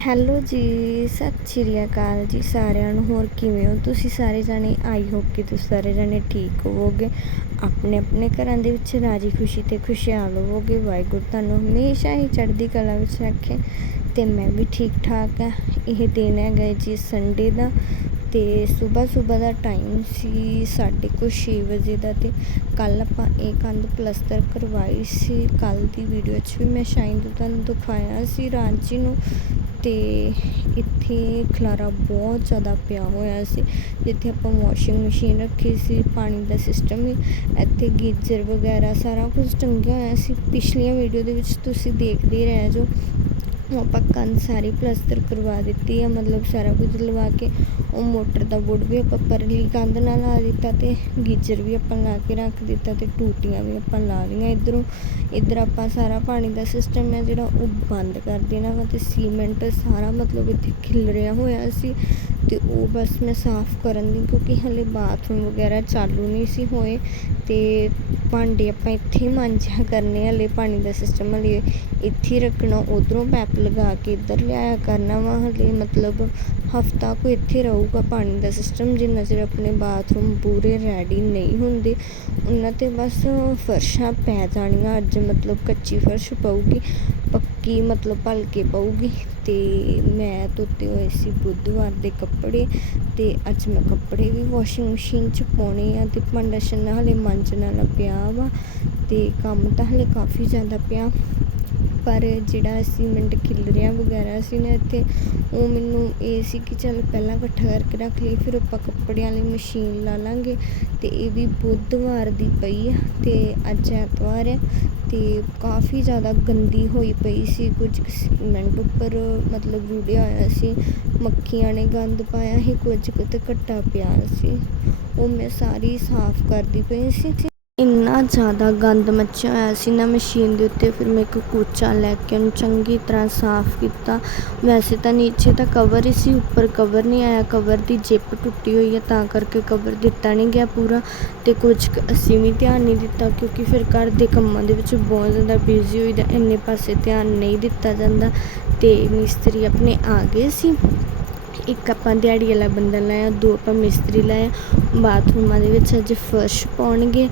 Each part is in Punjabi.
ਹੈਲੋ ਜੀ, ਸਤਿ ਸ਼੍ਰੀ ਅਕਾਲ ਜੀ ਸਾਰਿਆਂ ਨੂੰ, ਹੋਰ ਕਿਵੇਂ ਹੋ? ਤੁਸੀਂ ਸਾਰੇ ਜਾਣੇ ਆਈ ਹੋਪ ਕਿ ਤੁਸੀਂ ਸਾਰੇ ਜਾਣੇ ਠੀਕ ਹੋਵੋਗੇ। ਆਪਣੇ ਆਪਣੇ ਘਰਾਂ ਦੇ ਵਿੱਚ ਰਾਜੀ ਖੁਸ਼ੀ ਤੇ ਖੁਸ਼ਹਾਲ ਹੋਵੋਗੇ। ਵਾਹਿਗੁਰੂ ਤੁਹਾਨੂੰ ਹਮੇਸ਼ਾ ਹੀ ਚੜ੍ਹਦੀ ਕਲਾ ਵਿੱਚ ਰੱਖੇ। ਅਤੇ ਮੈਂ ਵੀ ਠੀਕ ਠਾਕ ਹਾਂ ਇਹ ਦਿਨ ਹੈਗਾ ਜੀ ਸੰਡੇ ਦਾ ਅਤੇ ਸਵੇਰ ਸਵੇਰ ਦਾ ਟਾਈਮ ਸੀ ਸਾਢੇ ਕੁ ਛੇ ਵਜੇ ਦਾ ਅਤੇ ਕੱਲ੍ਹ ਆਪਾਂ ਇਹ ਕੰਧ ਪਲਸਤਰ ਕਰਵਾਈ ਸੀ। ਕੱਲ੍ਹ ਦੀ ਵੀਡੀਓ 'ਚ ਵੀ ਮੈਂ ਸ਼ਾਇਦ ਤੁਹਾਨੂੰ ਦਿਖਾਇਆ ਸੀ ਰਾਂਚੀ ਨੂੰ ਅਤੇ ਇੱਥੇ ਖਲਾਰਾ ਬਹੁਤ ਜ਼ਿਆਦਾ ਪਿਆ ਹੋਇਆ ਸੀ। ਜਿੱਥੇ ਆਪਾਂ ਵਾਸ਼ਿੰਗ ਮਸ਼ੀਨ ਰੱਖੀ ਸੀ, ਪਾਣੀ ਦਾ ਸਿਸਟਮ ਵੀ, ਇੱਥੇ ਗੀਜ਼ਰ ਵਗੈਰਾ ਸਾਰਾ ਕੁਝ ਟੰਗਿਆ ਹੋਇਆ ਸੀ। ਪਿਛਲੀਆਂ ਵੀਡੀਓ ਦੇ ਵਿੱਚ ਤੁਸੀਂ ਦੇਖਦੇ ਰਹਿ ਜੋ ਆਪਾਂ ਕੰਧ ਸਾਰੀ ਪਲਸਤਰ ਕਰਵਾ ਦਿੱਤੀ ਆ, ਮਤਲਬ ਸਾਰਾ ਕੁਝ ਲਵਾ ਕੇ। ਉਹ ਮੋਟਰ ਦਾ ਬੋਰਡ ਵੀ ਆਪਾਂ ਪਰਲੀ ਕੰਧ ਨਾਲ ਲਾ ਦਿੱਤਾ ਤੇ ਗੀਜ਼ਰ ਵੀ ਆਪਾਂ ਲਾ ਕੇ ਰੱਖ ਦਿੱਤਾ ਤੇ ਟੂਟੀਆਂ ਵੀ ਆਪਾਂ ਲਾ ਲਈਆਂ ਇਧਰੋਂ। ਇਧਰ ਆਪਾਂ ਸਾਰਾ ਪਾਣੀ ਦਾ ਸਿਸਟਮ ਹੈ ਜਿਹੜਾ ਉਹ ਬੰਦ ਕਰ ਦੇਣਾ ਵਾ ਤੇ ਸੀਮੈਂਟ ਸਾਰਾ ਮਤਲਬ ਇੱਥੇ ਖਿਲਰਿਆ ਹੋਇਆ ਸੀ। ਤੇ ਉਹ ਬਸ ਮੈਂ ਸਾਫ਼ ਕਰਨ ਦੀ ਕਿਉਂਕਿ ਹਲੇ ਬਾਥਰੂਮ ਵਗੈਰਾ ਚਾਲੂ ਨਹੀਂ ਸੀ ਹੋਏ। ਤੇ ਭਾਂਡੇ ਆਪਾਂ ਇੱਥੇ ਹੀ ਮਾਂਜਿਆ ਕਰਨੇ ਹਲੇ ਪਾਣੀ ਦਾ ਸਿਸਟਮ ਹਲੇ ਇੱਥੇ ਹੀ ਰੱਖਣਾ, ਉਧਰੋਂ ਪੈਪ ਲਗਾ ਕੇ ਇੱਧਰ ਲਿਆਇਆ ਕਰਨਾ ਵਾ। ਹਲੇ ਮਤਲਬ ਹਫਤਾ ਕੁ ਇੱਥੇ ਰਹੂਗਾ ਪਾਣੀ ਦਾ ਸਿਸਟਮ ਜਿੰਨਾ ਚਿਰ ਆਪਣੇ ਬਾਥਰੂਮ ਪੂਰੇ ਰੈਡੀ ਨਹੀਂ ਹੁੰਦੇ, ਉਹਨਾਂ ਤੇ ਬਸ ਫਰਸ਼ਾਂ ਪੈ ਜਾਣੀਆਂ। ਅੱਜ ਮਤਲਬ ਕੱਚੀ ਫਰਸ਼ ਪਊਗੀ ਪੱਕੀ ਮਤਲਬ ਭਲਕੇ ਪਊਗੀ। ਤੇ ਮੈਂ ਧੋਤੇ ਹੋਏ ਸੀ ਬੁੱਧਵਾਰ ਦੇ ਕੱਪੜੇ ਤੇ ਅੱਜ ਮੈਂ ਕੱਪੜੇ ਵੀ ਵਾਸ਼ਿੰਗ ਮਸ਼ੀਨ 'ਚ ਪਾਉਣੇ ਆ ਤੇ ਭਾਂਡਾ ਛੰਨਾ ਹਲੇ ਮਾਂਜਣ ਵਾਲਾ ਪਿਆ ਵਾ ਤੇ ਕੰਮ ਤਾਂ ਹਲੇ ਕਾਫੀ ਜ਼ਿਆਦਾ ਪਿਆ। ਪਰ ਜਿਹੜਾ ਸੀਮੈਂਟ ਖਿਲਰਿਆ ਵਗੈਰਾ ਸੀ ਨਾ ਇੱਥੇ, ਉਹ ਮੈਨੂੰ ਇਹ ਸੀ ਕਿ ਚੱਲ ਪਹਿਲਾਂ ਇਕੱਠਾ ਕਰਕੇ ਰੱਖ ਲਈ, ਫਿਰ ਆਪਾਂ ਕੱਪੜਿਆਂ ਵਾਲੀ ਮਸ਼ੀਨ ਲਾ ਲਾਂਗੇ ਤੇ ਇਹ ਵੀ ਬੁੱਧਵਾਰ ਦੀ ਪਈ ਆ ਤੇ ਅੱਜ ਐਤਵਾਰ ਹੈ ਤੇ ਕਾਫੀ ਜ਼ਿਆਦਾ ਗੰਦੀ ਹੋਈ ਪਈ ਸੀ, ਕੁਝ ਸੀਮੈਂਟ ਉੱਪਰ ਮਤਲਬ ਰੁੜਿਆ ਹੋਇਆ ਸੀ, ਮੱਖੀਆਂ ਨੇ ਗੰਦ ਪਾਇਆ ਸੀ, ਕੁਝ ਕੁ ਘੱਟਾ ਪਿਆ ਸੀ। ਉਹ ਮੈਂ ਸਾਰੀ ਸਾਫ਼ ਕਰਦੀ ਪਈ ਸੀ ਇੰਨਾ ਜ਼ਿਆਦਾ ਗੰਦ ਮੱਚਿਆ ਹੋਇਆ ਸੀ ਨਾ ਮਸ਼ੀਨ ਦੇ ਉੱਤੇ, ਫਿਰ ਮੈਂ ਇੱਕ ਕੂਚਾ ਲੈ ਕੇ ਉਹਨੂੰ ਚੰਗੀ ਤਰ੍ਹਾਂ ਸਾਫ਼ ਕੀਤਾ। ਵੈਸੇ ਤਾਂ ਨੀਚੇ ਤਾਂ ਕਵਰ ਹੀ ਸੀ, ਉੱਪਰ ਕਵਰ ਨਹੀਂ ਆਇਆ ਕਵਰ ਦੀ ਜਿੱਪ ਟੁੱਟੀ ਹੋਈ ਹੈ ਤਾਂ ਕਰਕੇ ਕਵਰ ਦਿੱਤਾ ਨਹੀਂ ਗਿਆ ਪੂਰਾ। ਅਤੇ ਕੁਝ ਅਸੀਂ ਵੀ ਧਿਆਨ ਨਹੀਂ ਦਿੱਤਾ, ਕਿਉਂਕਿ ਫਿਰ ਘਰ ਦੇ ਕੰਮਾਂ ਦੇ ਵਿੱਚ ਬਹੁਤ ਜ਼ਿਆਦਾ ਬਿਜ਼ੀ ਹੋਈਦਾ ਇੰਨੇ ਪਾਸੇ ਧਿਆਨ ਨਹੀਂ ਦਿੱਤਾ ਜਾਂਦਾ। ਅਤੇ ਮਿਸਤਰੀ ਆਪਣੇ ਆ ਗਏ ਸੀ। ਇੱਕ ਆਪਾਂ ਦਿਹਾੜੀ ਵਾਲਾ ਬੰਦਾ ਲਾਇਆ, ਦੋ ਆਪਾਂ ਮਿਸਤਰੀ ਲਾਇਆ। ਬਾਥਰੂਮਾਂ ਦੇ ਵਿੱਚ ਅੱਜ ਫਰਸ਼ ਪਾਉਣਗੇ।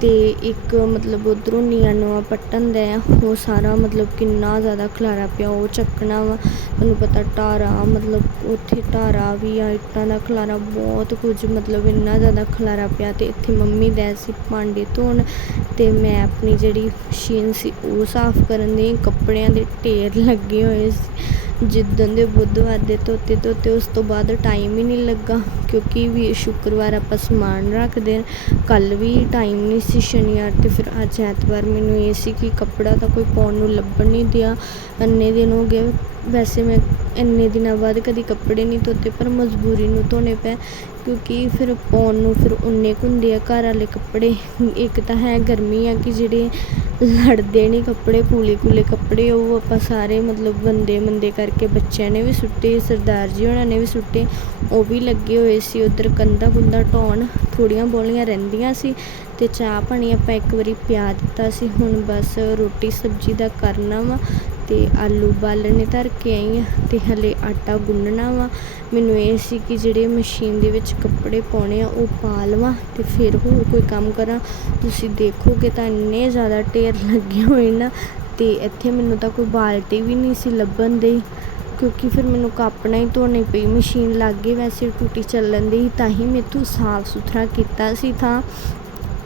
ਅਤੇ ਇੱਕ ਮਤਲਬ ਉੱਧਰੋਂ ਨੀਆ ਨਵਾਂ ਪੱਟਣ ਦਾ ਉਹ ਸਾਰਾ ਮਤਲਬ ਕਿੰਨਾ ਜ਼ਿਆਦਾ ਖਲਾਰਾ ਪਿਆ। ਉਹ ਚੱਕਣਾ ਵਾ। ਤੁਹਾਨੂੰ ਪਤਾ ਢਾਰਾ ਮਤਲਬ ਉੱਥੇ ਢਾਰਾ ਵੀ ਆ, ਇੱਟਾਂ ਦਾ ਖਲਾਰਾ ਬਹੁਤ ਕੁਝ, ਮਤਲਬ ਇੰਨਾ ਜ਼ਿਆਦਾ ਖਲਾਰਾ ਪਿਆ ਅਤੇ ਇੱਥੇ ਮੰਮੀ ਦੇ ਸੀ ਭਾਂਡੇ ਧੋਣ ਅਤੇ ਮੈਂ ਆਪਣੀ ਜਿਹੜੀ ਮਸ਼ੀਨ ਸੀ ਉਹ ਸਾਫ਼ ਕਰਨ ਦੀ ਕੱਪੜਿਆਂ ਦੇ ਢੇਰ ਲੱਗੇ ਹੋਏ ਸੀ। ਜਿੱਦਣ ਦੇ ਬੁੱਧਵਾਰ ਦੇ ਧੋਤੇ ਧੋਤੇ ਉਸ ਤੋਂ ਬਾਅਦ ਟਾਈਮ ਹੀ ਨਹੀਂ ਲੱਗਾ, ਕਿਉਂਕਿ ਵੀ ਸ਼ੁੱਕਰਵਾਰ ਆਪਾਂ ਸਮਾਨ ਰੱਖਦੇ ਕੱਲ ਵੀ ਟਾਈਮ ਨਹੀਂ ਸੀ ਸ਼ਨੀਵਾਰ ਤੇ ਫਿਰ ਅੱਜ ਐਤਵਾਰ ਮੈਨੂੰ ਇਹ ਸੀ ਕਿ ਕੱਪੜਾ ਤਾਂ ਕੋਈ ਪਾਉਣ ਨੂੰ ਲੱਭਣ ਨਹੀਂ ਦਿਆ। ਇੰਨੇ ਦਿਨ ਹੋ ਗਏ, ਵੈਸੇ ਮੈਂ ਇੰਨੇ ਦਿਨਾਂ ਬਾਅਦ ਕਦੀ ਕੱਪੜੇ ਨਹੀਂ ਧੋਤੇ, ਪਰ ਮਜਬੂਰੀ ਨੂੰ ਧੋਣੇ ਪਏ। ਕਿਉਂਕਿ ਫਿਰ ਪਾਉਣ ਨੂੰ ਫਿਰ ਉਨੇ ਕੁ ਹੁੰਦੇ ਆ ਘਰ ਵਾਲੇ ਕੱਪੜੇ। ਇੱਕ ਤਾਂ ਹੈ ਗਰਮੀ ਆ ਕਿ ਜਿਹੜੇ ਲੜਦੇ ਨਹੀਂ ਕੱਪੜੇ, ਕੂਲੇ ਕੂਲੇ ਕੱਪੜੇ, ਉਹ ਆਪਾਂ ਸਾਰੇ ਮਤਲਬ ਗੰਦੇ ਮੰਦੇ ਕਰਕੇ ਬੱਚਿਆਂ ਨੇ ਵੀ ਸੁੱਟੇ, ਸਰਦਾਰ ਜੀ ਉਹਨਾਂ ਨੇ ਵੀ ਸੁੱਟੇ, ਉਹ ਵੀ ਲੱਗੇ ਹੋਏ ਸੀ। ਉਧਰ ਕੰਧਾ ਕੁੰਧਾ ਢਾਉਣ ਥੋੜੀਆਂ ਬੋਲੀਆਂ ਰਹਿੰਦੀਆਂ ਸੀ ਤੇ ਚਾਹ ਪਾਣੀ ਆਪਾਂ ਇੱਕ ਵਾਰੀ ਪਿਆ ਦਿੱਤਾ ਸੀ। ਹੁਣ ਬਸ ਰੋਟੀ ਸਬਜ਼ੀ ਦਾ ਕਰਨਾ ਵਾ ਅਤੇ ਆਲੂ ਬਾਲਣੇ ਧਰ ਕੇ ਆਈ ਹਾਂ ਅਤੇ ਹਲੇ ਆਟਾ ਗੁੰਨਣਾ ਵਾ। ਮੈਨੂੰ ਇਹ ਸੀ ਕਿ ਜਿਹੜੇ ਮਸ਼ੀਨ ਦੇ ਵਿੱਚ ਕੱਪੜੇ ਪਾਉਣੇ ਆ, ਉਹ ਪਾ ਲਵਾਂ ਅਤੇ ਫਿਰ ਹੋਰ ਕੋਈ ਕੰਮ ਕਰਾਂ। ਤੁਸੀਂ ਦੇਖੋਗੇ ਤਾਂ ਇੰਨੇ ਜ਼ਿਆਦਾ ਢੇਰ ਲੱਗੇ ਹੋਏ ਨਾ ਅਤੇ ਇੱਥੇ ਮੈਨੂੰ ਤਾਂ ਕੋਈ ਬਾਲਟੀ ਵੀ ਨਹੀਂ ਸੀ ਲੱਭਣ ਦੀ ਕਿਉਂਕਿ ਫਿਰ ਮੈਨੂੰ ਕਾਪਣਾ ਹੀ ਧੋਣੀ ਪਈ, ਮਸ਼ੀਨ ਲੱਗੇ ਵੈਸੇ ਟੂਟੀ ਚੱਲਣ ਦੀ ਤਾਂ ਹੀ ਮੈਥੋਂ ਸਾਫ਼ ਸੁਥਰਾ ਕੀਤਾ ਸੀ ਥਾਂ।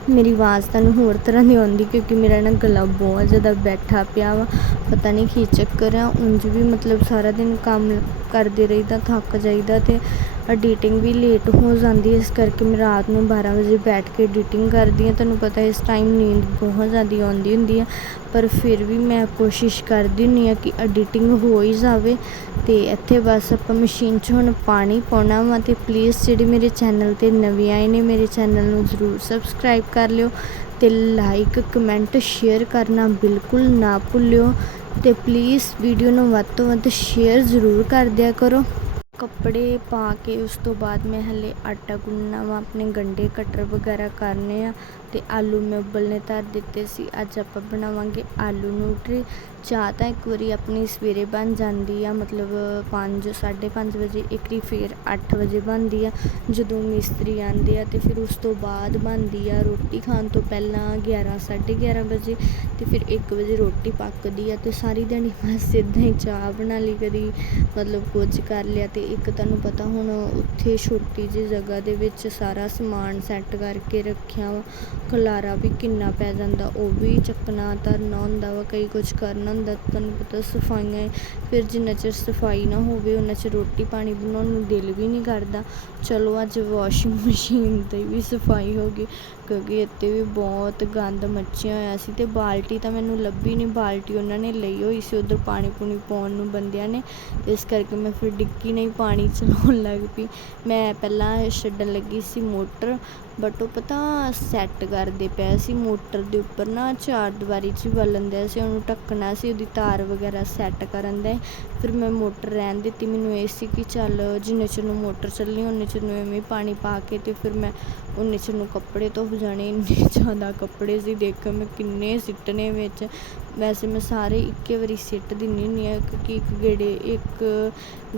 ਮੇਰੀ ਆਵਾਜ਼ ਤੁਹਾਨੂੰ ਹੋਰ ਤਰ੍ਹਾਂ ਦੀ ਆਉਂਦੀ ਕਿਉਂਕਿ ਮੇਰਾ ਨਾ ਗਲਾ ਬਹੁਤ ਜ਼ਿਆਦਾ ਬੈਠਾ ਪਿਆ ਵਾ। ਪਤਾ ਨਹੀਂ ਕੀ ਚੱਕਰ ਆ। ਉਂਝ ਵੀ ਮਤਲਬ ਸਾਰਾ ਦਿਨ ਕੰਮ ਕਰਦੇ ਰਹੀਦਾ, ਥੱਕ ਜਾਈਦਾ ਤੇ ਐਡੀਟਿੰਗ ਵੀ ਲੇਟ ਹੋ ਜਾਂਦੀ ਹੈ, ਇਸ ਕਰਕੇ ਮੈਂ ਰਾਤ ਨੂੰ 12 ਵਜੇ ਬੈਠ ਕੇ ਐਡੀਟਿੰਗ ਕਰਦੀ ਹਾਂ। ਤੁਹਾਨੂੰ ਪਤਾ ਇਸ ਟਾਈਮ ਨੀਂਦ ਬਹੁਤ ਜ਼ਿਆਦਾ ਆਉਂਦੀ ਹੁੰਦੀ ਹੈ, ਪਰ ਫਿਰ ਵੀ ਮੈਂ ਕੋਸ਼ਿਸ਼ ਕਰਦੀ ਹੁੰਦੀ ਹਾਂ ਕਿ ਐਡੀਟਿੰਗ ਹੋ ਹੀ ਜਾਵੇ ਅਤੇ ਇੱਥੇ ਬਸ ਆਪਾਂ ਮਸ਼ੀਨ 'ਚ ਹੁਣ ਪਾਣੀ ਪਾਉਣਾ ਵਾ ਅਤੇ ਪਲੀਜ਼ ਜਿਹੜੇ ਮੇਰੇ ਚੈਨਲ ਤੇ ਨਵੇਂ ਆਏ ਨੇ, ਮੇਰੇ ਚੈਨਲ ਨੂੰ ਜ਼ਰੂਰ ਸਬਸਕ੍ਰਾਈਬ ਕਰ ਲਿਓ ਅਤੇ ਲਾਈਕ ਕਮੈਂਟ ਸ਼ੇਅਰ ਕਰਨਾ ਬਿਲਕੁਲ ਨਾ ਭੁੱਲਿਓ ਤੇ ਪਲੀਜ਼ ਵੀਡੀਓ ਨੂੰ ਵੱਧ ਤੋਂ ਵੱਧ ਸ਼ੇਅਰ ਜ਼ਰੂਰ ਕਰ ਦਿਆ ਕਰੋ। ਕੱਪੜੇ ਪਾ ਕੇ ਉਸ ਤੋਂ ਬਾਅਦ ਮੈਂ ਹਲੇ ਆਟਾ ਗੁੰਨਣਾ ਵਾ, ਆਪਣੇ ਗੰਢੇ ਕਟਰ ਵਗੈਰਾ ਕਰਨੇ ਆ। ਤੇ ਆਲੂ ਮੈਂ ਉਬਲਣੇ ਧਰ ਦਿੱਤੇ ਸੀ। ਅੱਜ ਆਪਾਂ ਬਣਾਵਾਂਗੇ ਆਲੂ ਨਿਊਟਰੀ ਚਾਹ ਤਾਂ ਇੱਕ ਵਾਰੀ ਆਪਣੀ ਸਵੇਰੇ ਬਣ ਜਾਂਦੀ ਆ, ਮਤਲਬ 5 5:30 ਵਜੇ ਇੱਕਰੀ ਫਿਰ 8 ਵਜੇ ਬਣਦੀ ਆ। ਜਦੋਂ ਮਿਸਤਰੀ ਆਉਂਦੇ ਆ ਤੇ ਫਿਰ ਉਸ ਤੋਂ ਬਾਅਦ ਬਣਦੀ ਆ ਰੋਟੀ ਖਾਣ ਤੋਂ ਪਹਿਲਾਂ 11 11:30 ਵਜੇ ਤੇ ਫਿਰ 1 ਵਜੇ ਰੋਟੀ ਪੱਕਦੀ ਆ ਤੇ ਸਾਰੀ ਦਿਹਾੜੀ ਬਸ ਇੱਦਾਂ ਹੀ ਚਾਹ ਬਣਾ ਲਈ, ਕਦੀ ਮਤਲਬ ਕੁਝ ਕਰ ਲਿਆ ਤੇ ਇੱਕ ਤੁਹਾਨੂੰ ਪਤਾ ਹੁਣ ਉੱਥੇ ਛੋਟੀ ਜਿਹੀ ਜਗ੍ਹਾ ਦੇ ਵਿੱਚ ਸਾਰਾ ਸਮਾਨ ਸੈੱਟ ਕਰਕੇ ਰੱਖਿਆ ਵਾ। ਖਲਾਰਾ ਵੀ ਕਿੰਨਾ ਪੈ ਜਾਂਦਾ, ਉਹ ਵੀ ਚੱਕਣਾ, ਧਰਨਾ ਹੁੰਦਾ ਵਾ, ਕਈ ਕੁਝ ਕਰਨਾ ਹੁੰਦਾ, ਤੁਹਾਨੂੰ ਪਤਾ ਸਫਾਈਆਂ ਫਿਰ ਜਿੰਨਾ ਚਿਰ ਸਫ਼ਾਈ ਨਾ ਹੋਵੇ, ਉਹਨਾਂ ਚਿਰ ਰੋਟੀ ਪਾਣੀ ਬਣਾਉਣ ਨੂੰ ਦਿਲ ਵੀ ਨਹੀਂ ਕਰਦਾ। ਚਲੋ ਅੱਜ ਵਾਸ਼ਿੰਗ ਮਸ਼ੀਨ ਤੇ ਵੀ ਸਫ਼ਾਈ ਹੋ ਗਈ, ਕਿਉਂਕਿ ਇੱਥੇ ਵੀ ਬਹੁਤ ਗੰਦ ਮੱਚਿਆ ਹੋਇਆ ਸੀ ਤੇ ਬਾਲਟੀ ਤਾਂ ਮੈਨੂੰ ਲੱਭੀ ਨਹੀਂ, ਬਾਲਟੀ ਉਹਨਾਂ ਨੇ ਲਈ ਹੋਈ ਸੀ, ਉਧਰ ਪਾਣੀ ਪੂਣੀ ਪਾਉਣ ਨੂੰ ਬੰਦਿਆਂ ਨੇ ਇਸ ਕਰਕੇ ਮੈਂ ਫਿਰ ਡਿੱਗੀ ਨਹੀਂ, ਪਾਣੀ ਚਲਾਉਣ ਲੱਗ ਪਈ। ਮੈਂ ਪਹਿਲਾਂ ਛੱਡਣ ਲੱਗੀ ਸੀ ਮੋਟਰ ਬਟ ਉਹ ਪਤਾ ਸੈੱਟ ਕਰਦੇ ਪਏ ਸੀ ਮੋਟਰ ਦੇ ਉੱਪਰ ਨਾ, ਚਾਰ ਦੀਵਾਰੀ 'ਚ ਹੀ ਬਲਣ ਦਿਆ ਸੀ, ਉਹਨੂੰ ਢੱਕਣਾ ਸੀ, ਉਹਦੀ ਤਾਰ ਵਗੈਰਾ ਸੈੱਟ ਕਰਨ ਦੇ। ਫਿਰ ਮੈਂ ਮੋਟਰ ਰਹਿਣ ਦਿੱਤੀ, ਮੈਨੂੰ ਇਹ ਸੀ ਕਿ ਚੱਲ ਜਿੰਨੇ ਚਿਰ ਨੂੰ ਮੋਟਰ ਚੱਲਣੀ, ਉਹਨੇ ਚਿਰ ਨੂੰ ਐਵੇਂ ਪਾਣੀ ਪਾ ਕੇ ਤੇ ਫਿਰ ਮੈਂ ਉਨੇ ਚਿਰ ਨੂੰ ਕੱਪੜੇ ਧੁੱਪ ਜਾਣੇ, ਇੰਨੇ ਜ਼ਿਆਦਾ ਕੱਪੜੇ ਸੀ, ਦੇਖ ਮੈਂ ਕਿੰਨੇ ਸਿੱਟਣੇ ਵਿੱਚ। ਵੈਸੇ ਮੈਂ ਸਾਰੇ ਇੱਕੇ ਵਾਰੀ ਸਿੱਟ ਦਿੰਦੀ ਹੁੰਦੀ ਹਾਂ ਕਿਉਂਕਿ ਇੱਕ ਗੇੜੇ, ਇੱਕ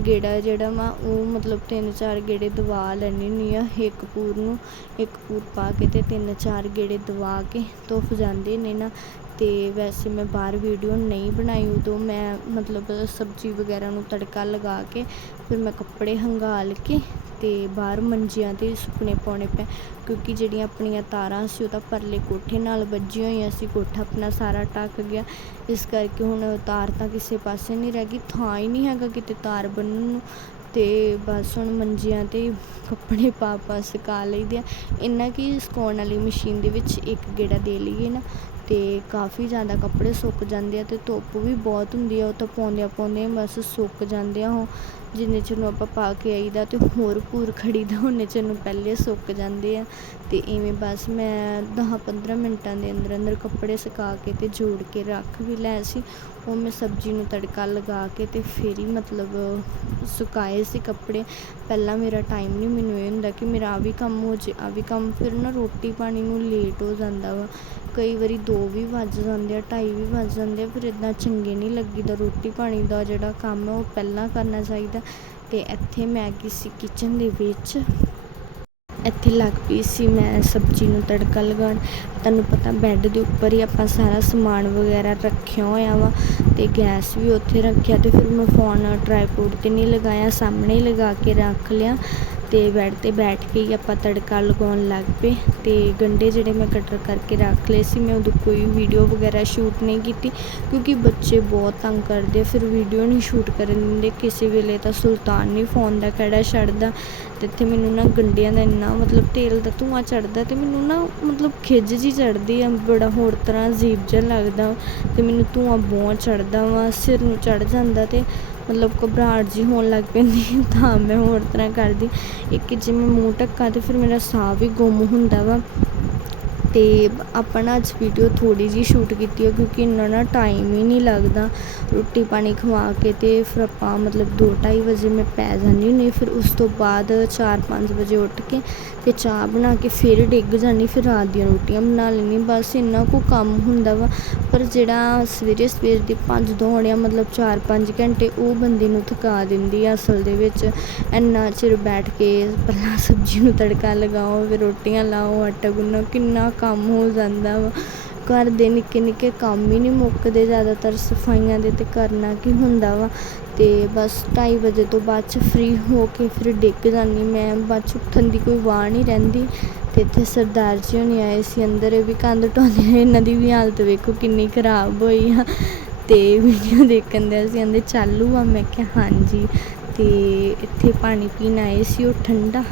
ਗੇੜਾ ਜਿਹੜਾ ਵਾ, ਉਹ ਮਤਲਬ ਤਿੰਨ ਚਾਰ ਗੇੜੇ ਦਵਾ ਲੈਂਦੀ ਹੁੰਦੀ ਹਾਂ, ਇੱਕ ਪੂਰ ਨੂੰ ਇੱਕ ਪੂਰ ਪਾ ਕੇ ਅਤੇ ਤਿੰਨ ਚਾਰ ਗੇੜੇ ਦਵਾ ਕੇ ਧੁੱਪ ਜਾਂਦੇ ਨੇ ਨਾ। ਅਤੇ ਵੈਸੇ ਮੈਂ ਬਾਹਰ ਵੀਡੀਓ ਨਹੀਂ ਬਣਾਈ, ਉਦੋਂ ਮੈਂ ਮਤਲਬ ਸਬਜ਼ੀ ਵਗੈਰਾ ਨੂੰ ਤੜਕਾ ਲਗਾ ਕੇ, ਫਿਰ ਮੈਂ ਕੱਪੜੇ ਹੰਗਾਲ ਕੇ ਅਤੇ ਬਾਹਰ ਮੰਜਿਆਂ 'ਤੇ ਸੁੱਕਣੇ ਪਾਉਣੇ ਪਏ ਕਿਉਂਕਿ ਜਿਹੜੀਆਂ ਆਪਣੀਆਂ ਤਾਰਾਂ ਸੀ ਉਹ ਤਾਂ ਪਰਲੇ ਕੋਠੇ ਨਾਲ ਵੱਜੀਆਂ ਹੋਈਆਂ ਸੀ, ਕੋਠਾ ਆਪਣਾ ਸਾਰਾ ਢੱਕ ਗਿਆ। ਇਸ ਕਰਕੇ ਹੁਣ ਤਾਰ ਤਾਂ ਕਿਸੇ ਪਾਸੇ ਨਹੀਂ ਰਹਿ ਗਈ, ਥਾਂ ਹੀ ਨਹੀਂ ਹੈਗਾ ਕਿਤੇ ਤਾਰ ਬੰਨ੍ਹਣ ਨੂੰ। ਅਤੇ ਬਸ ਹੁਣ ਮੰਜਿਆਂ 'ਤੇ ਕੱਪੜੇ ਪਾ ਪਾ ਸੁਕਾ ਲਈਦੇ ਆ। ਇੰਨਾ ਕਿ ਸੁਕਾਉਣ ਵਾਲੀ ਮਸ਼ੀਨ ਦੇ ਵਿੱਚ ਇੱਕ ਗੇੜਾ ਦੇ ਲਈਏ ਨਾ ਅਤੇ ਕਾਫੀ ਜ਼ਿਆਦਾ ਕੱਪੜੇ ਸੁੱਕ ਜਾਂਦੇ ਆ ਅਤੇ ਧੁੱਪ ਵੀ ਬਹੁਤ ਹੁੰਦੀ ਆ, ਉਹ ਤਾਂ ਪਾਉਂਦਿਆਂ ਪਾਉਂਦਿਆਂ ਬਸ ਸੁੱਕ ਜਾਂਦੇ ਆ ਉਹ। ਜਿੰਨੇ ਚਿਰ ਨੂੰ ਆਪਾਂ ਪਾ ਕੇ ਆਈਦਾ ਅਤੇ ਹੋਰ ਪੂਰ ਖੜੀਦਾ ਉਨੇ ਚਿਰ ਨੂੰ ਪਹਿਲੇ ਸੁੱਕ ਜਾਂਦੇ ਆ। ਅਤੇ ਇਵੇਂ ਬਸ ਮੈਂ 10-15 ਮਿੰਟਾਂ ਦੇ ਅੰਦਰ ਅੰਦਰ ਕੱਪੜੇ ਸੁਕਾ ਕੇ ਅਤੇ ਜੋੜ ਕੇ ਰੱਖ ਵੀ ਲਏ ਸੀ। ਉਹ ਮੈਂ ਸਬਜ਼ੀ ਨੂੰ ਤੜਕਾ ਲਗਾ ਕੇ ਅਤੇ ਫਿਰ ਹੀ ਮਤਲਬ ਸੁਕਾਏ ਸੀ ਕੱਪੜੇ। ਪਹਿਲਾਂ ਮੇਰਾ ਟਾਈਮ ਨਹੀਂ ਮੈਨੂੰ ਇਹ ਹੁੰਦਾ ਕਿ ਮੇਰਾ ਆਹ ਵੀ ਕੰਮ ਹੋ ਜੇ, ਆਹ ਵੀ ਕੰਮ। ਫਿਰ ਨਾ ਰੋਟੀ ਪਾਣੀ ਨੂੰ ਲੇਟ ਹੋ ਜਾਂਦਾ ਵਾ। ਕਈ ਵਾਰੀ ਦੋ ਵੀ ਵੱਜ ਜਾਂਦੇ ਆ, ਢਾਈ ਵੀ ਵੱਜ ਜਾਂਦੇ ਆ। ਫਿਰ ਇਦਾਂ ਚੰਗੇ ਨਹੀਂ ਲੱਗੀਦਾ ਰੋਟੀ ਪਾਣੀ ਦਾ ਜਿਹੜਾ ਕੰਮ ਹੈ ਉਹ ਪਹਿਲਾਂ ਕਰਨਾ ਚਾਹੀਦਾ। ਤੇ ਇੱਥੇ ਮੈਂ ਸੀ ਕਿਚਨ ਦੇ ਵਿੱਚ। ਇੱਥੇ ਲੱਗ ਪਈ ਸੀ ਮੈਂ ਸਬਜ਼ੀ ਨੂੰ ਤੜਕਾ ਲਗਾਉਣ। ਤੁਹਾਨੂੰ ਪਤਾ ਬੈੱਡ ਦੇ ਉੱਪਰ ਹੀ ਆਪਾਂ ਸਾਰਾ ਸਮਾਨ ਵਗੈਰਾ ਰੱਖਿਆ ਹੋਇਆ ਵਾ ਤੇ ਗੈਸ ਵੀ ਉੱਥੇ ਰੱਖਿਆ ਤੇ ਫਿਰ ਮੈਂ ਫੋਨ ਟ੍ਰਾਈਪੋਡ ਤੇ ਨਹੀਂ ਲਗਾਇਆ, ਸਾਹਮਣੇ ਹੀ ਲਗਾ ਕੇ ਰੱਖ ਲਿਆ। ਅਤੇ ਬੈਡ ਤੇ ਬੈਠ ਕੇ ਹੀ ਆਪਾਂ ਤੜਕਾ ਲਗਾਉਣ ਲੱਗ ਪਏ ਅਤੇ ਗੰਢੇ ਜਿਹੜੇ ਮੈਂ ਕਟਰ ਕਰਕੇ ਰੱਖ ਲਏ ਸੀ, ਮੈਂ ਉਦੋਂ ਕੋਈ ਵੀਡੀਓ ਵਗੈਰਾ ਸ਼ੂਟ ਨਹੀਂ ਕੀਤੀ ਕਿਉਂਕਿ ਬੱਚੇ ਬਹੁਤ ਤੰਗ ਕਰਦੇ ਫਿਰ ਵੀਡੀਓ ਨਹੀਂ ਸ਼ੂਟ ਕਰਨ ਦਿੰਦੇ। ਕਿਸੇ ਵੇਲੇ ਤਾਂ ਸੁਲਤਾਨ ਨਹੀਂ ਫੋਨ ਦਾ ਕਿਹੜਾ ਛੱਡਦਾ ਅਤੇ ਇੱਥੇ ਮੈਨੂੰ ਨਾ ਗੰਢਿਆਂ ਦਾ ਇੰਨਾ ਮਤਲਬ ਤੇਲ ਦਾ ਧੂੰਆਂ ਚੜਦਾ ਅਤੇ ਮੈਨੂੰ ਨਾ ਮਤਲਬ ਖਿੱਚ ਜੀ ਚੜਦੀ ਆ, ਬੜਾ ਹੋਰ ਤਰ੍ਹਾਂ ਅਜੀਬ ਜਿਹਾ ਲੱਗਦਾ ਅਤੇ ਮੈਨੂੰ ਧੂੰਆਂ ਬਹੁਤ ਚੜਦਾ ਵਾ, ਸਿਰ ਨੂੰ ਚੜ ਜਾਂਦਾ ਅਤੇ ਮਤਲਬ ਘਬਰਾਹਟ ਜੀ ਹੋਣ ਲੱਗ ਪੈਂਦੀ ਤਾਂ ਮੈਂ ਹੋਰ ਤਰ੍ਹਾਂ ਕਰਦੀ। ਇੱਕ ਜਿਵੇਂ ਮੂੰਹ ਢੱਕਾ ਤੇ ਫਿਰ ਮੇਰਾ ਸਾਹ ਵੀ ਗੁੰਮ ਹੁੰਦਾ ਵਾ। ਅਤੇ ਆਪਾਂ ਨਾ ਅੱਜ ਵੀਡੀਓ ਥੋੜ੍ਹੀ ਜਿਹੀ ਸ਼ੂਟ ਕੀਤੀ ਹੈ ਕਿਉਂਕਿ ਇੰਨਾ ਨਾ ਟਾਈਮ ਹੀ ਨਹੀਂ ਲੱਗਦਾ ਰੋਟੀ ਪਾਣੀ ਖਵਾ ਕੇ ਅਤੇ ਫਿਰ ਆਪਾਂ ਮਤਲਬ ਦੋ ਢਾਈ ਵਜੇ ਮੈਂ ਪੈ ਜਾਂਦੀ ਹੁੰਦੀ ਫਿਰ ਉਸ ਤੋਂ ਬਾਅਦ 4-5 ਵਜੇ ਉੱਠ ਕੇ ਅਤੇ ਚਾਹ ਬਣਾ ਕੇ ਫਿਰ ਡਿੱਗ ਜਾਂਦੀ ਫਿਰ ਰਾਤ ਦੀਆਂ ਰੋਟੀਆਂ ਬਣਾ ਲੈਂਦੀ ਬਸ ਇੰਨਾ ਕੁ ਕੰਮ ਹੁੰਦਾ ਵਾ, ਪਰ ਜਿਹੜਾ ਸਵੇਰੇ ਸਵੇਰ ਦੀ ਭੱਜ ਦੌੜ ਆ ਮਤਲਬ 4-5 ਘੰਟੇ ਉਹ ਬੰਦੇ ਨੂੰ ਥਕਾ ਦਿੰਦੀ ਆ ਅਸਲ ਦੇ ਵਿੱਚ। ਇੰਨਾ ਚਿਰ ਬੈਠ ਕੇ ਪਹਿਲਾਂ ਸਬਜ਼ੀ ਨੂੰ ਤੜਕਾ ਲਗਾਓ, ਫਿਰ ਰੋਟੀਆਂ ਲਾਓ, ਆਟਾ ਗੁੰਨੋ, ਕਿੰਨਾ ਕੰਮ ਕੰਮ ਹੋ ਜਾਂਦਾ ਵਾ। ਘਰ ਦੇ ਨਿੱਕੇ ਨਿੱਕੇ ਕੰਮ ਹੀ ਨਹੀਂ ਮੁੱਕਦੇ, ਜ਼ਿਆਦਾਤਰ ਸਫਾਈਆਂ ਦੇ ਤੇ ਕਰਨਾ ਕੀ ਹੁੰਦਾ ਵਾ। ਅਤੇ ਬਸ ਢਾਈ ਵਜੇ ਤੋਂ ਬਾਅਦ ਚ ਫ੍ਰੀ ਹੋ ਕੇ ਫਿਰ ਡਿੱਗ ਜਾਂਦੀ। ਮੈਂ ਬਾਅਦ 'ਚ ਉੱਠਣ ਦੀ ਕੋਈ ਵਾਹ ਨਹੀਂ ਰਹਿੰਦੀ। ਅਤੇ ਇੱਥੇ ਸਰਦਾਰ ਜੀ ਹੋਣੀ ਆਏ ਸੀ ਅੰਦਰ। ਇਹ ਵੀ ਕੰਧ ਢਾਉਂਦੇ ਇਹਨਾਂ ਦੀ ਵੀ ਹਾਲਤ ਵੇਖੋ ਕਿੰਨੀ ਖਰਾਬ ਹੋਈ ਆ। ਅਤੇ ਵੀਡੀਓ ਦੇਖਣ ਦੇ ਅਸੀਂ ਕਹਿੰਦੇ, ਚਾਲੂ ਆ ਮੈਂ ਕਿਹਾ, ਹਾਂਜੀ। ਅਤੇ ਇੱਥੇ ਪਾਣੀ ਪੀਣ ਆਏ ਸੀ ਉਹ ਠੰਡਾ।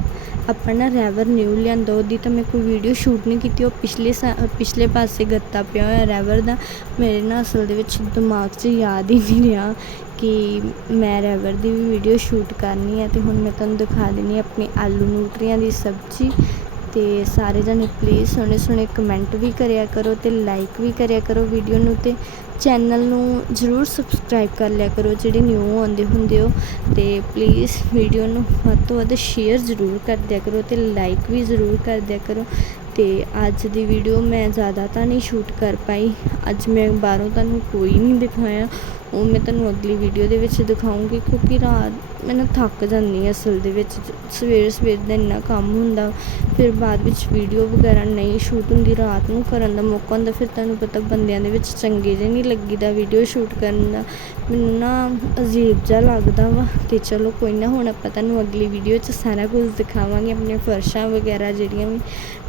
ਆਪਾਂ ਨਾ ਰੈਵਰ ਨਿਊ ਲਿਆਂਦਾ, ਉਹਦੀ ਤਾਂ ਮੈਂ ਕੋਈ ਵੀਡੀਓ ਸ਼ੂਟ ਨਹੀਂ ਕੀਤੀ, ਉਹ ਪਿਛਲੇ ਸਾ- ਪਿਛਲੇ ਪਾਸੇ ਗੱਤਾ ਪਿਆ ਹੋਇਆ ਰੈਵਰ ਦਾ। ਮੇਰੇ ਨਾ ਅਸਲ ਦੇ ਵਿੱਚ ਦਿਮਾਗ 'ਚ ਯਾਦ ਹੀ ਨਹੀਂ ਰਿਹਾ ਕਿ ਮੈਂ ਰੈਵਰ ਦੀ ਵੀ ਵੀਡੀਓ ਸ਼ੂਟ ਕਰਨੀ ਹੈ ਤੇ ਹੁਣ ਮੈਂ ਤੁਹਾਨੂੰ ਦਿਖਾ ਦਿੰਨੀ ਆਪਣੀ ਆਲੂ ਨਿਊਟਰੀਆਂ ਦੀ ਸਬਜ਼ੀ ਅਤੇ ਸਾਰੇ ਜਣੇ ਪਲੀਜ਼ ਸੋਹਣੇ ਸੋਹਣੇ ਕਮੈਂਟ ਵੀ ਕਰਿਆ ਕਰੋ ਅਤੇ ਲਾਈਕ ਵੀ ਕਰਿਆ ਕਰੋ ਵੀਡੀਓ ਨੂੰ ਅਤੇ ਚੈਨਲ ਨੂੰ ਜ਼ਰੂਰ ਸਬਸਕ੍ਰਾਈਬ ਕਰ ਲਿਆ ਕਰੋ, ਜਿਹੜੇ ਨਿਊ ਆਉਂਦੇ ਹੁੰਦੇ ਹੋ। ਅਤੇ ਪਲੀਜ਼ ਵੀਡੀਓ ਨੂੰ ਵੱਧ ਤੋਂ ਵੱਧ ਸ਼ੇਅਰ ਜ਼ਰੂਰ ਕਰ ਦਿਆ ਕਰੋ ਅਤੇ ਲਾਈਕ ਵੀ ਜ਼ਰੂਰ ਕਰ ਦਿਆ ਕਰੋ। ਅਤੇ ਅੱਜ ਦੀ ਵੀਡੀਓ ਮੈਂ ਜ਼ਿਆਦਾ ਤਾਂ ਨਹੀਂ ਸ਼ੂਟ ਕਰ ਪਾਈ। ਅੱਜ ਮੈਂ ਬਾਹਰੋਂ ਤੁਹਾਨੂੰ ਕੋਈ ਨਹੀਂ ਦਿਖਾਇਆ। ਉਹ ਮੈਂ ਤੁਹਾਨੂੰ ਅਗਲੀ ਵੀਡੀਓ ਦੇ ਵਿੱਚ ਦਿਖਾਉਂਗੀ ਕਿਉਂਕਿ ਰਾਤ ਮੈਂ ਨਾ ਥੱਕ ਜਾਂਦੀ ਹਾਂ ਅਸਲ ਦੇ ਵਿੱਚ। ਸਵੇਰ ਸਵੇਰ ਦਾ ਇੰਨਾ ਕੰਮ ਹੁੰਦਾ, ਫਿਰ ਬਾਅਦ ਵਿੱਚ ਵੀਡੀਓ ਵਗੈਰਾ ਨਹੀਂ ਸ਼ੂਟ ਹੁੰਦੀ, ਰਾਤ ਨੂੰ ਕਰਨ ਦਾ ਮੌਕਾ ਹੁੰਦਾ, ਫਿਰ ਤੁਹਾਨੂੰ ਪਤਾ ਬੰਦਿਆਂ ਦੇ ਵਿੱਚ ਚੰਗੇ ਜਿਹੇ ਨਹੀਂ ਲੱਗੀਦਾ ਵੀਡੀਓ ਸ਼ੂਟ ਕਰਨ ਦਾ। ਮੈਨੂੰ ਨਾ ਅਜੀਬ ਜਿਹਾ ਲੱਗਦਾ ਵਾ ਤੇ ਚਲੋ ਕੋਈ ਨਾ, ਹੁਣ ਆਪਾਂ ਤੁਹਾਨੂੰ ਅਗਲੀ ਵੀਡੀਓ 'ਚ ਸਾਰਾ ਕੁਝ ਦਿਖਾਵਾਂਗੇ ਆਪਣੇ ਫਰਸ਼ਾਂ ਵਗੈਰਾ ਜਿਹੜੀਆਂ ਵੀ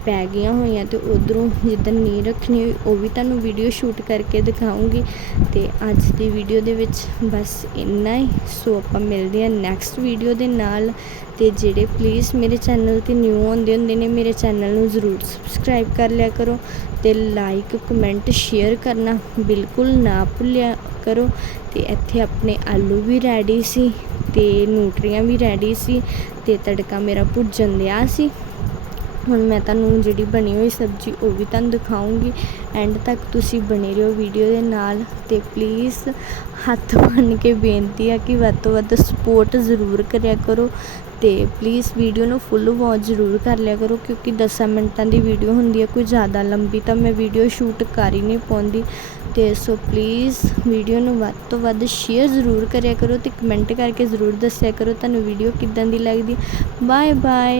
ਪੈ ਗਈਆਂ ਹੋਈਆਂ ਤੇ ਉਧਰੋਂ ਜਿੱਦਾਂ ਨੀ ਰੱਖਣੀ ਹੋਈ, ਉਹ ਵੀ ਤੁਹਾਨੂੰ ਵੀਡੀਓ ਸ਼ੂਟ ਕਰਕੇ ਦਿਖਾਉਂਗੀ। ਤੇ ਅੱਜ ਦੀ ਵੀਡੀਓ ਦੇ ਵਿੱਚ ਬਸ ਇੰਨਾ ਹੀ। ਸੋ ਆਪਾਂ ਮਿਲਦੇ ਹਾਂ ਨੈਕਸਟ ਵੀਡੀਓ ਦੇ ਨਾਲ। ਤੇ ਜਿਹੜੇ ਪਲੀਜ਼ ਮੇਰੇ ਚੈਨਲ ਤੇ ਨਿਊ ਆਉਂਦੇ ਹੁੰਦੇ ਨੇ, ਮੇਰੇ ਚੈਨਲ ਨੂੰ ਜ਼ਰੂਰ ਸਬਸਕ੍ਰਾਈਬ ਕਰ ਲਿਆ ਕਰੋ ਤੇ ਲਾਈਕ ਕਮੈਂਟ ਸ਼ੇਅਰ ਕਰਨਾ ਬਿਲਕੁਲ ਨਾ ਭੁੱਲਿਆ ਕਰੋ। ਤੇ ਇੱਥੇ ਆਪਣੇ ਆਲੂ ਵੀ ਰੈਡੀ ਸੀ ਤੇ ਨਿਊਟਰੀਆਂ ਵੀ ਰੈਡੀ ਸੀ ਤੇ ਤੜਕਾ ਮੇਰਾ ਭੁੱਜਣ ਦਿਆ ਸੀ। ਹੁਣ ਮੈਂ ਤੁਹਾਨੂੰ ਜਿਹੜੀ ਬਣੀ ਹੋਈ ਸਬਜ਼ੀ ਉਹ ਵੀ ਤੁਹਾਨੂੰ ਦਿਖਾਉਂਗੀ। ਐਂਡ ਤੱਕ ਤੁਸੀਂ ਬਣੇ ਰਹੋ ਵੀਡੀਓ ਦੇ ਨਾਲ ਤੇ ਪਲੀਜ਼ ਹੱਥ ਬੰਨ ਕੇ ਬੇਨਤੀ ਆ ਕਿ ਵੱਧ ਤੋਂ ਵੱਧ ਸਪੋਰਟ ਜ਼ਰੂਰ ਕਰਿਆ ਕਰੋ ਤੇ ਪਲੀਜ਼ ਵੀਡੀਓ ਨੂੰ ਫੁੱਲ ਵਾਚ ਜ਼ਰੂਰ ਕਰ ਲਿਆ ਕਰੋ ਕਿਉਂਕਿ 10 ਮਿੰਟਾਂ ਦੀ ਵੀਡੀਓ ਹੁੰਦੀ ਹੈ ਕੋਈ ਜ਼ਿਆਦਾ ਲੰਬੀ ਤਾਂ ਮੈਂ ਵੀਡੀਓ ਸ਼ੂਟ ਕਰ ਹੀ ਨਹੀਂ ਪਾਉਂਦੀ। ਤੇ ਸੋ ਪਲੀਜ਼ ਵੀਡੀਓ ਨੂੰ ਵੱਧ ਤੋਂ ਵੱਧ ਸ਼ੇਅਰ ਜ਼ਰੂਰ ਕਰਿਆ ਕਰੋ ਤੇ ਕਮੈਂਟ ਕਰਕੇ ਜ਼ਰੂਰ ਦੱਸਿਆ ਕਰੋ ਤੁਹਾਨੂੰ ਵੀਡੀਓ ਕਿੱਦਾਂ ਦੀ ਲੱਗਦੀ। Bye bye